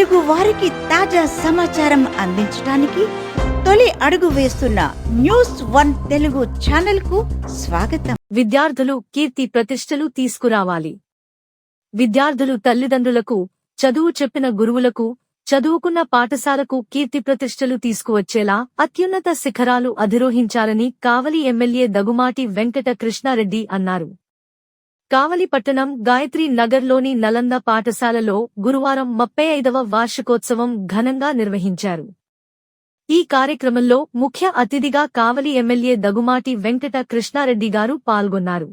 తెలుగు వారికి తాజా సమాచారం అందించడానికి తొలి అడుగు వేస్తున్న న్యూస్ వన్ తెలుగు ఛానల్కు స్వాగతం. విద్యార్థులు కీర్తి ప్రతిష్టలు తీసుకురావాలి. విద్యార్థులు తల్లిదండ్రులకు చదువు చెప్పిన గురువులకు చదువుకున్న పాఠశాలకు కీర్తి ప్రతిష్టలు తీసుకువచ్చేలా అత్యున్నత శిఖరాలు అధిరోహించాలని కావలి ఎమ్మెల్యే దగుమాటి వెంకట కృష్ణారెడ్డి అన్నారు. కావలి పట్టణం గాయత్రి నగర్లోని నలంద పాఠశాలలో గురువారం ముప్పై ఐదవ వార్షికోత్సవం ఘనంగా నిర్వహించారు. ఈ కార్యక్రమంలో ముఖ్య అతిథిగా కావలి ఎమ్మెల్యే దగుమాటి వెంకట కృష్ణారెడ్డి గారు పాల్గొన్నారు.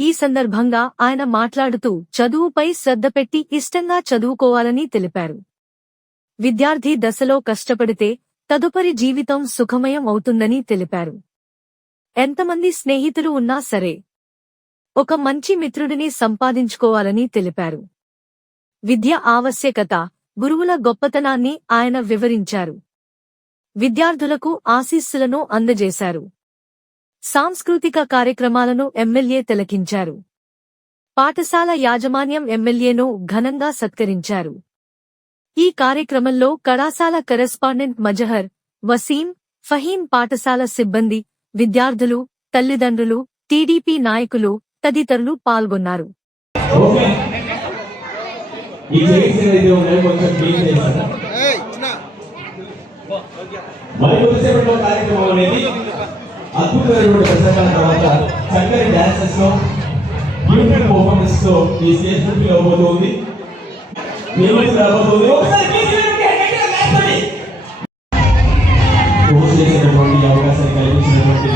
ఈ సందర్భంగా ఆయన మాట్లాడుతూ చదువుపై శ్రద్ధ పెట్టి ఇష్టంగా చదువుకోవాలని తెలిపారు. విద్యార్థి దశలో కష్టపడితే తదుపరి జీవితం సుఖమయం అవుతుందని తెలిపారు. ఎంతమంది స్నేహితులు ఉన్నా సరే ఒక మంచి మిత్రుడిని సంపాదించుకోవాలని తెలిపారు. విద్య ఆవశ్యకత గురువుల గొప్పతనాన్ని ఆయన వివరించారు. విద్యార్థులకు ఆశీస్సులను అందజేశారు. సాంస్కృతిక కార్యక్రమాలను ఎమ్మెల్యే తిలకించారు. పాఠశాల యాజమాన్యం ఎమ్మెల్యేను ఘనంగా సత్కరించారు. ఈ కార్యక్రమంలో కళాశాల కరెస్పాండెంట్ మజహర్ వసీం ఫహీం పాఠశాల సిబ్బంది విద్యార్థులు తల్లిదండ్రులు టీడీపీ నాయకులు తదితరులు పాల్గొన్నారు. మరి కొద్దిసేపట్లో కార్యక్రమం అనేది అద్భుతమైనటువంటి ప్రసంగాల తర్వాత చక్కని డాన్సెస్ బ్యూటిఫుల్ పర్ఫార్మెన్స్తో ఈ స్టేజ్ అవబోతుంది ఫేమస్ రాబోతుంది. అవకాశాన్ని కల్పించినటువంటి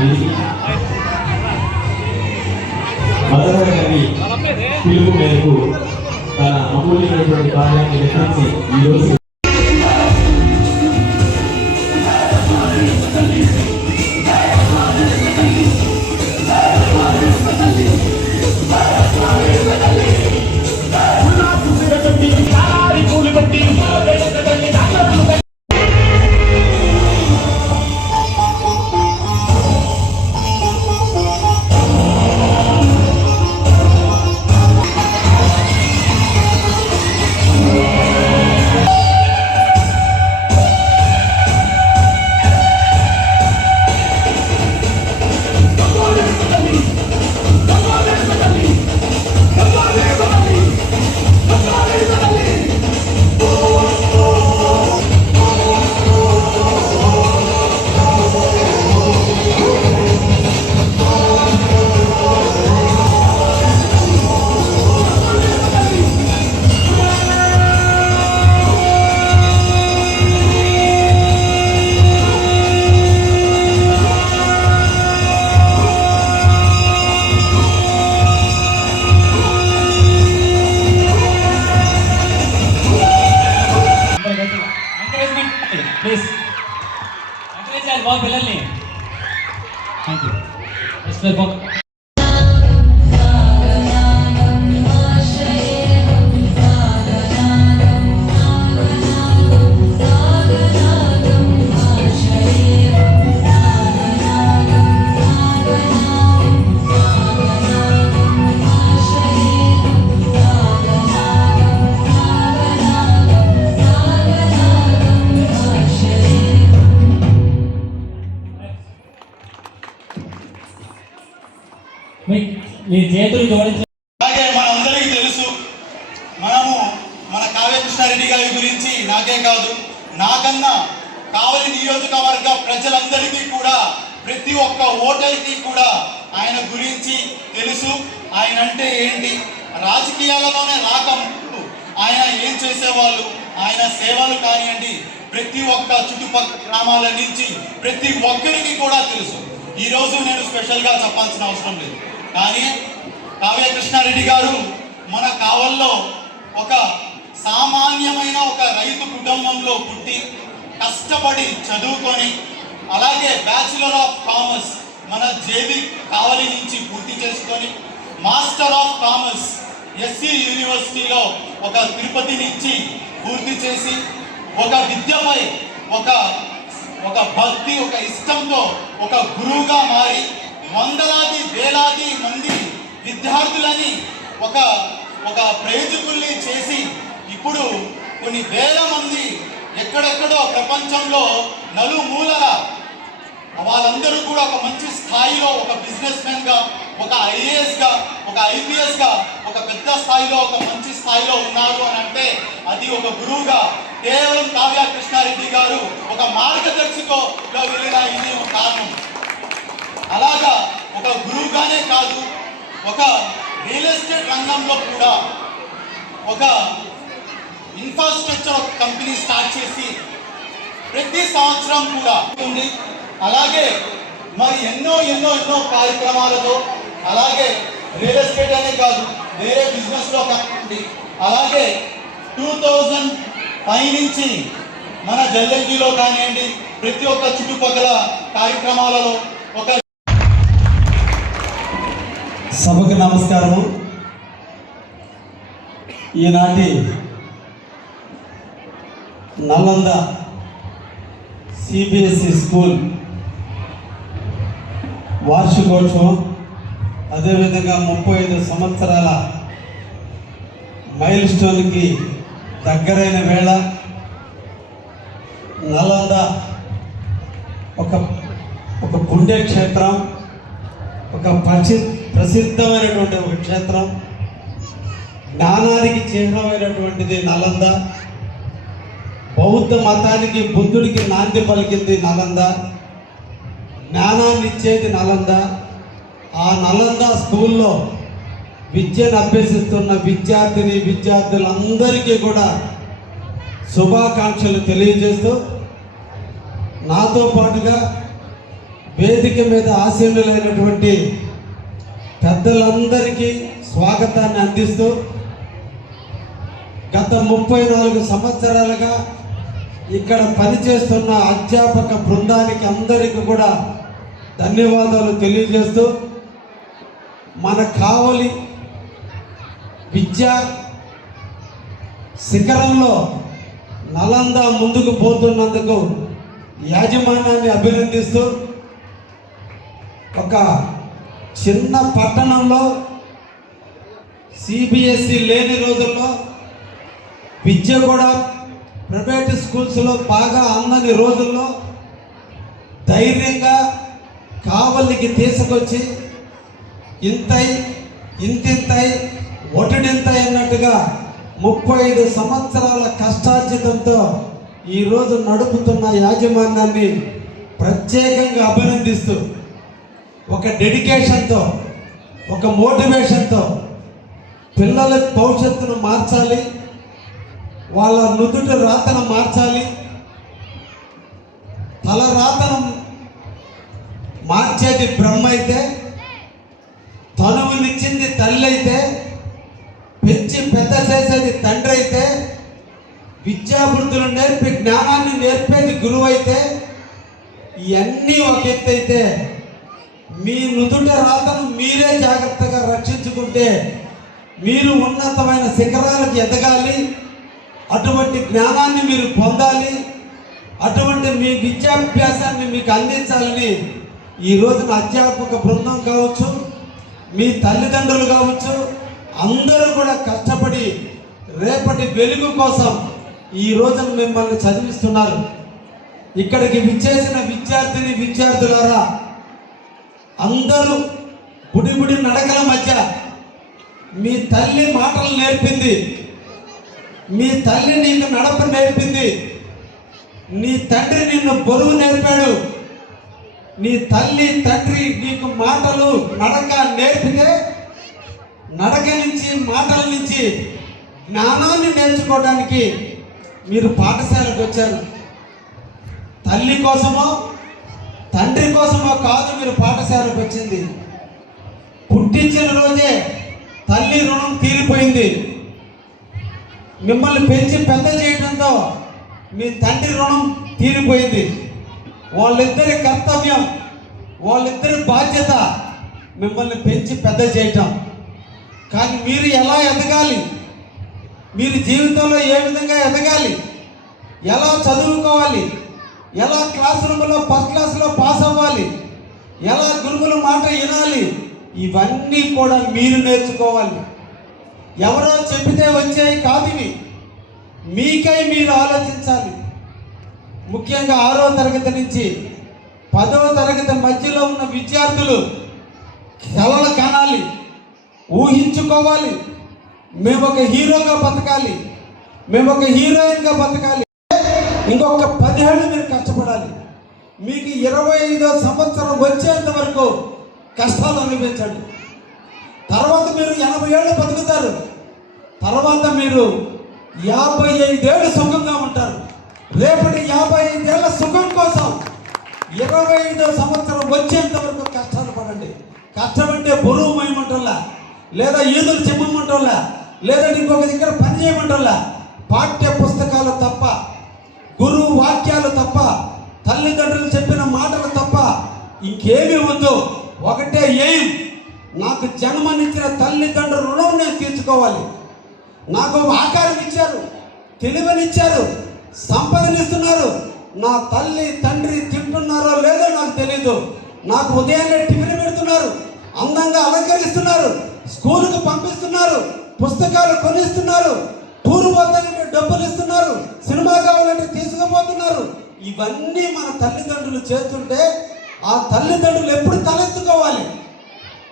పిలుపు మేరకు తన అమూల్యమైనటువంటి కార్యాన్ని నిర్వహించి ఈ రోజు ప్లీజ్ ఎంకరేజ్ చేయాలి బాబు పిల్లల్ని థ్యాంక్ యూ మీ చేతులు జోడించి. అలాగే మనందరికీ తెలుసు మనము మన కావ్యకృష్ణారెడ్డి గారి గురించి నాకే కాదు నాకన్నా కావలి నియోజకవర్గ ప్రజలందరికీ కూడా ప్రతి ఒక్క ఓటర్కి కూడా ఆయన గురించి తెలుసు. ఆయన అంటే ఏంటి? రాజకీయాలలోనే రాకముందు ఆయన ఏం చేసేవాళ్ళు? ఆయన సేవలు కానివ్వండి ప్రతి ఒక్క చుట్టుపక్కల గ్రామాల నుంచి ప్రతి ఒక్కరికి కూడా తెలుసు. ఈ రోజు నేను స్పెషల్గా చెప్పాల్సిన అవసరం లేదు. కానీ కావ్య కృష్ణారెడ్డి గారు మన కావల్లో ఒక సామాన్యమైన ఒక రైతు కుటుంబంలో పుట్టి కష్టపడి చదువుకొని అలాగే బ్యాచులర్ ఆఫ్ కామర్స్ మన జేబీ కావలి నుంచి పూర్తి చేసుకొని మాస్టర్ ఆఫ్ కామర్స్ ఎస్సీ యూనివర్సిటీలో ఒక తిరుపతి నుంచి పూర్తి చేసి ఒక విద్యపై ఒక ఒక భక్తి ఒక ఇష్టంతో ఒక గురువుగా మారి వందలాది వేలాది మంది విద్యార్థులని ఒక ఒక ప్రయోజకుల్ని చేసి ఇప్పుడు కొన్ని వేల మంది ఎక్కడెక్కడో ప్రపంచంలో నలుమూలల వాళ్ళందరూ కూడా ఒక మంచి స్థాయిలో ఒక బిజినెస్ మ్యాన్గా ఒక ఐఏఎస్గా ఒక ఐపీఎస్గా ఒక పెద్ద స్థాయిలో ఒక మంచి స్థాయిలో ఉన్నారు అని అంటే అది ఒక గురువుగా కేవలం కావ్య కృష్ణారెడ్డి గారు ఒక మార్గదర్శితో వెళ్ళిన ఇది ఒక కారణం. అలాగా ఒక గురువుగానే కాదు ఒక రియల్ ఎస్టేట్ రంగంలో కూడా ఒక ఇన్ఫ్రాస్ట్రక్చర్ కంపెనీ స్టార్ట్ చేసి ప్రతి సంవత్సరం కూడా ఉంది. అలాగే మరి ఎన్నో ఎన్నో ఎన్నో కార్యక్రమాలతో అలాగే రియల్ ఎస్టేట్ అనే కాదు వేరే బిజినెస్లో కాకుండా కానివ్వండి అలాగే టూ థౌజండ్ పై నుంచి మన జల్లెంగిలో కానివ్వండి ప్రతి ఒక్క చుట్టుపక్కల కార్యక్రమాలలో ఒక సభకు నమస్కారం ఈనాటి నల్లంద సిబిఎస్ఈ స్కూల్ వార్షికోత్సవం అదేవిధంగా ముప్పై ఐదు సంవత్సరాల మైల్ స్టోన్కి దగ్గరైన వేళ నలంద ఒక ఒక పుణ్యక్షేత్రం ఒక ప్రసి ప్రసిద్ధమైనటువంటి ఒక క్షేత్రం. జ్ఞానానికి చిహ్నమైనటువంటిది నలంద. బౌద్ధ మతానికి బుద్ధుడికి నాంది పలికింది నలంద. జ్ఞానాన్ని ఇచ్చేది నలంద. ఆ నలంద స్కూల్లో విద్యను అభ్యసిస్తున్న విద్యార్థిని విద్యార్థులందరికీ కూడా శుభాకాంక్షలు తెలియజేస్తూ నాతో పాటుగా వేదిక మీద ఆశీనులైనటువంటి పెద్దలందరికీ స్వాగతాన్ని అందిస్తూ గత ముప్పై నాలుగు సంవత్సరాలుగా ఇక్కడ పనిచేస్తున్న అధ్యాపక బృందానికి అందరికీ కూడా ధన్యవాదాలు తెలియజేస్తూ మన కావలి విద్యా శిఖరంలో నలంద ముందుకు పోతున్నందుకు యాజమాన్యాన్ని అభినందిస్తూ ఒక చిన్న పట్టణంలో సిబిఎస్ఈ లేని రోజుల్లో విద్య కూడా ప్రైవేట్ స్కూల్స్లో బాగా అందని రోజుల్లో ధైర్యంగా కావలికి తీసుకొచ్చి ఇంతై ఇంతింతై ఒటిడింతై అన్నట్టుగా ముప్పై ఐదు సంవత్సరాల కష్టార్జితంతో ఈరోజు నడుపుతున్న యాజమాన్యాన్ని ప్రత్యేకంగా అభినందిస్తూ ఒక డెడికేషన్తో ఒక మోటివేషన్తో పిల్లల భవిష్యత్తును మార్చాలి వాళ్ళ నుదుటి రాతను మార్చాలి తల రాతను మార్చేది బ్రహ్మ అయితే తనువునిచ్చింది తల్లి అయితే పెంచి పెద్ద చేసేది తండ్రి అయితే విద్యాభివృద్ధులు నేర్పి జ్ఞానాన్ని నేర్పేది గురువు అయితే ఇవన్నీ ఒక ఎత్తు అయితే మీ నుదుట రాతను మీరే జాగ్రత్తగా రక్షించుకుంటే మీరు ఉన్నతమైన శిఖరాలకు ఎదగాలి. అటువంటి జ్ఞానాన్ని మీరు పొందాలి. అటువంటి మీ విద్యాభ్యాసాన్ని మీకు అందించాలని ఈ రోజున అధ్యాపక బృందం కావచ్చు మీ తల్లిదండ్రులు కావచ్చు అందరూ కూడా కష్టపడి రేపటి వెలుగు కోసం ఈ రోజున మిమ్మల్ని చదివిస్తున్నారు. ఇక్కడికి విచ్చేసిన విద్యార్థిని విద్యార్థులారా అందరూ బుడి బుడి నడకల మధ్య మీ తల్లి మాటలు నేర్పింది. మీ తల్లి నీకు నడప నేర్పింది. నీ తండ్రి నిన్ను బరువు నేర్పాడు. నీ తల్లి తండ్రి నీకు మాటలు నడక నేర్పితే నడక నుంచి మాటల నుంచి జ్ఞానాన్ని నేర్చుకోవడానికి మీరు పాఠశాలకు వచ్చారు. తల్లి కోసమో తండ్రి కోసమో కాదు మీరు పాఠశాలకు వచ్చింది. పుట్టించిన రోజే తల్లి రుణం తీరిపోయింది. మిమ్మల్ని పెంచి పెద్ద చేయడంతో మీ తండ్రి రుణం తీరిపోయింది. వాళ్ళిద్దరి కర్తవ్యం వాళ్ళిద్దరి బాధ్యత మిమ్మల్ని పెంచి పెద్ద చేయటం. కానీ మీరు ఎలా ఎదగాలి? మీరు జీవితంలో ఏ విధంగా ఎదగాలి? ఎలా చదువుకోవాలి? ఎలా క్లాస్ రూమ్లో ఫస్ట్ క్లాస్లో పాస్ అవ్వాలి? ఎలా గురువుల మాట వినాలి? ఇవన్నీ కూడా మీరు నేర్చుకోవాలి. ఎవరో చెప్పితే వచ్చాయి కాదు ఇవి. మీకై మీరు ఆలోచించాలి. ముఖ్యంగా ఆరో తరగతి నుంచి పదవ తరగతి మధ్యలో ఉన్న విద్యార్థులు కలలు కనాలి ఊహించుకోవాలి. మేము ఒక హీరోగా బతకాలి. మేము ఒక హీరోయిన్గా బతకాలి. ఇంకొక పదిహేళ్ళు మీరు కష్టపడాలి. మీకు ఇరవై ఐదో సంవత్సరం వచ్చేంత వరకు కష్టాలు అనుభవించండి. తర్వాత మీరు ఎనభై ఏళ్ళు బతుకుతారు. తర్వాత మీరు యాభై ఐదేళ్ళు సుఖంగా ఉంటారు. రేపటి యాభై ఐదేళ్ళ సుఖం కోసం ఇరవై ఐదో సంవత్సరం వచ్చేంత వరకు కష్టాలు పడండి. కష్టమంటే బరువు మయమంటల్లా లేదా ఈదులు చెప్పమంటల్లా లేదా ఇంకొక దగ్గర పని చేయమంటల్లా పాఠ్య పుస్తకాలు తప్ప గురువు వాక్యాలు తప్ప తల్లిదండ్రులు చెప్పిన మాటలు తప్ప ఇంకేమి వద్దు. ఒకటే ఏం నాకు జన్మనిచ్చిన తల్లిదండ్రుల రుణం నేను తీర్చుకోవాలి. నాకు ఆకారం ఇచ్చారు తెలివనిచ్చారు సంపదనిస్తున్నారు. నా తల్లి తండ్రి తింటున్నారో లేదో నాకు తెలియదు నాకు ఉదయాన్నే టిఫిన్ పెడుతున్నారు అందంగా అలంకరిస్తున్నారు స్కూలుకు పంపిస్తున్నారు పుస్తకాలు కొనిస్తున్నారు. టూర్ మీరు డబ్బులు ఇస్తున్నారు. సినిమా కావాలంటే తీసుకుపోతున్నారు. ఇవన్నీ మన తల్లిదండ్రులు చేస్తుంటే ఆ తల్లిదండ్రులు ఎప్పుడు తలెత్తుకోవాలి?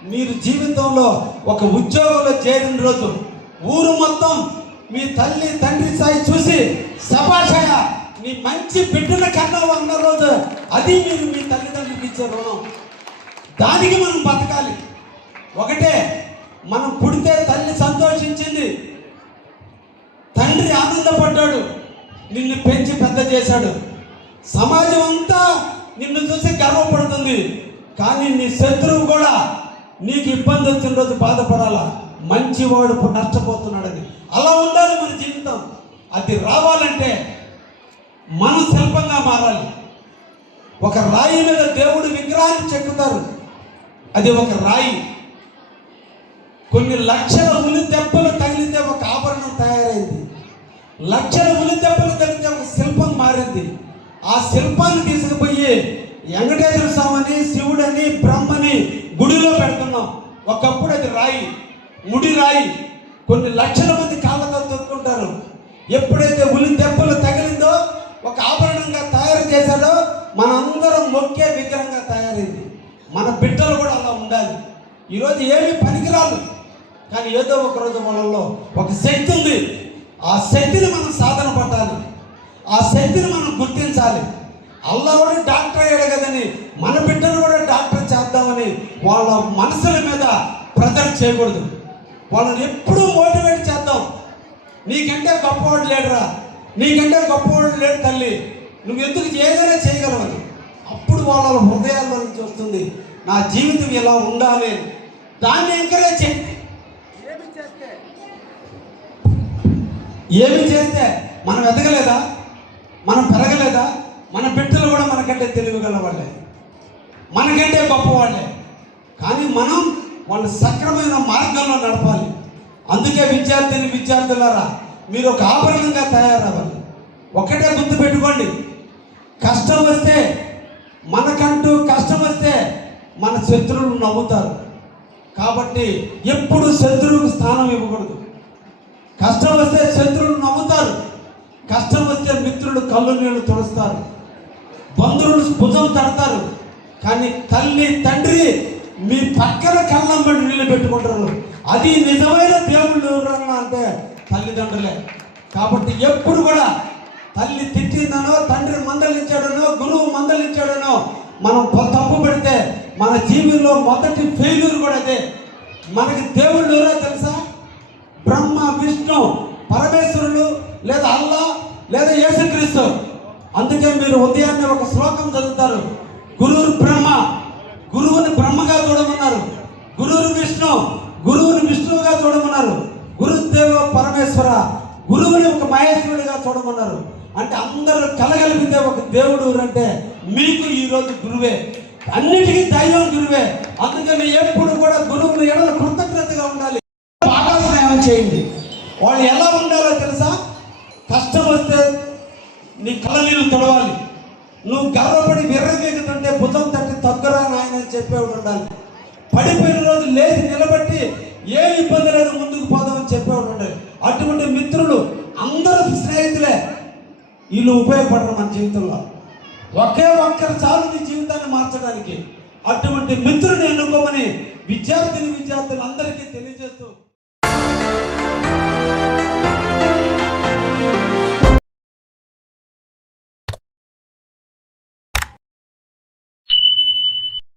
మీరు జీవితంలో ఒక ఉద్యోగంలో చేరిన రోజు ఊరు మొత్తం మీ తల్లి తండ్రి స్థాయి చూసి సపాషయ నీ మంచి బిడ్డల కన్నా అన్న రోజు అది మీరు మీ తల్లిదండ్రులకు ఇచ్చే రుణం. దానికి మనం బతకాలి. ఒకటే మనం పుడితే తల్లి సంతోషించింది. తండ్రి ఆనందపడ్డాడు. నిన్ను పెంచి పెద్ద చేశాడు. సమాజం అంతా నిన్ను చూసి గర్వపడుతుంది. కానీ నీ శత్రువు కూడా నీకు ఇబ్బంది వచ్చిన రోజు బాధపడాలా? మంచివాడు నష్టపోతున్నాడని. అలా ఉండాలి మన జీవితం. అది రావాలంటే మనం శిల్పంగా మారాలి. ఒక రాయి మీద దేవుడు విగ్రహాన్ని చెక్కుతారు. అది ఒక రాయి. కొన్ని లక్షల ఉలి దెబ్బలు తగిలితే ఒక ఆభరణం తయారైంది. లక్షల ఉలి దెబ్బలు తగ్గిన ఒక శిల్పం మారింది. ఆ శిల్పాన్ని తీసుకుపోయి వెంకటేశ్వర స్వామిని శివుడని బ్రహ్మని గుడిలో పెడుతున్నాం. ఒకప్పుడు అది రాయి ముడి రాయి. కొన్ని లక్షల మంది కాళ్ళతో తొక్కుంటారు. ఎప్పుడైతే ఉలి దెబ్బలు తగిలిందో ఒక ఆభరణంగా తయారు చేశాడో మనందరం మొక్కే విగ్రహంగా తయారైంది. మన బిడ్డలు కూడా అలా ఉండాలి. ఈరోజు ఏమి పనికిరాదు. కానీ ఏదో ఒక రోజు మనలో ఒక శక్తి ఉంది. ఆ శక్తిని మనం సాధన పట్టాలి. ఆ శక్తిని మనం గుర్తించాలి. అల్లా కూడా డాక్టర్ అయ్యాడు కదని మన బిడ్డను కూడా డాక్టర్ చేద్దామని వాళ్ళ మనసుల మీద ప్రజలు చేయకూడదు. వాళ్ళని ఎప్పుడూ మోటివేట్ చేద్దాం. నీకంటే గొప్పవాడు లేడురా. నీకంటే గొప్పవాడు లేడు తల్లి. నువ్వు ఎందుకు ఏదైనా చేయగలవని అప్పుడు వాళ్ళ హృదయాల్లో నుంచి వస్తుంది నా జీవితం ఇలా ఉండాలి దాన్ని ఎంకరేజ్ చేయండి ఏమి చేస్తే మనం ఎదగలేదా? మనం పెరగలేదా? మన బిడ్డలు కూడా మనకంటే తెలివిగల వాళ్ళే మనకంటే గొప్పవాళ్ళే. కానీ మనం వాళ్ళు సక్రమైన మార్గంలో నడపాలి. అందుకే విద్యార్థిని విద్యార్థులారా మీరు ఒక ఆభరణంగా తయారవ్వాలి. ఒకటే గుర్తు పెట్టుకోండి. కష్టం వస్తే మనకంటూ కష్టం వస్తే మన శత్రువులు నవ్వుతారు. కాబట్టి ఎప్పుడు శత్రువుకు స్థానం ఇవ్వకూడదు. కష్టం వస్తే శత్రువులు నమ్ముతారు. కష్టం వస్తే మిత్రులు కళ్ళు నీళ్ళు తుడుస్తారు. బంధువులు భుజం తడతారు. కానీ తల్లి తండ్రి మీ పక్కన కళ్ళంబడి నీళ్ళు పెట్టుకుంటారు అది నిజమైన దేవుళ్ళు అంటే తల్లిదండ్రులే. కాబట్టి ఎప్పుడు కూడా తల్లి తిట్టిందనో తండ్రి మందలించాడనో గురువు మందలించాడనో మనం తప్పు పెడితే మన జీవితంలో మొదటి ఫెయిల్యూర్ కూడా అదే. మనకి దేవుళ్ళు ఎవరో తెలుసా? బ్రహ్మ విష్ణు పరమేశ్వరుడు లేదా అల్లా లేదా యేసుక్రీస్తు. అందుకే మీరు ఉదయాన్నే ఒక శ్లోకం చదువుతారు. గురువు బ్రహ్మ గురువుని బ్రహ్మగా చూడమన్నారు. గురువుని విష్ణు గురువుని విష్ణువుగా చూడమన్నారు. గురుదేవ పరమేశ్వర గురువుని ఒక మహేశ్వరుడిగా చూడమన్నారు. అంటే అందరూ కలగలిపితే ఒక దేవుడు అంటే మీకు ఈరోజు గురువే. అన్నిటికీ దైవం గురువే. అందుకని ఎప్పుడు కూడా గురువుని ఎడల కృతజ్ఞతగా ఉండాలి. బాగా చేయండి. వాళ్ళు ఎలా ఉండాలో తెలుసా? కష్టం వస్తే నీ కళ్ళ తొడవాలి. నువ్వు గర్వపడి విర్రవీగుతుంటే భుజం తట్టి తగ్గురా నాయన అని చెప్పేవాడు ఉండాలి. పడిపోయిన రోజు లేచి నిలబెట్టి ఏ ఇబ్బంది లేదు ముందుకు పోదామని చెప్పేవాడు ఉండాలి. అటువంటి మిత్రులు అందరూ స్నేహితులే. వీళ్ళు ఉపయోగపడరు మన జీవితంలో. ఒకే ఒక్కరు చాలు నీ జీవితాన్ని మార్చడానికి. అటువంటి మిత్రుని ఎన్నుకోమని విద్యార్థిని విద్యార్థులందరికీ తెలియజేస్తూ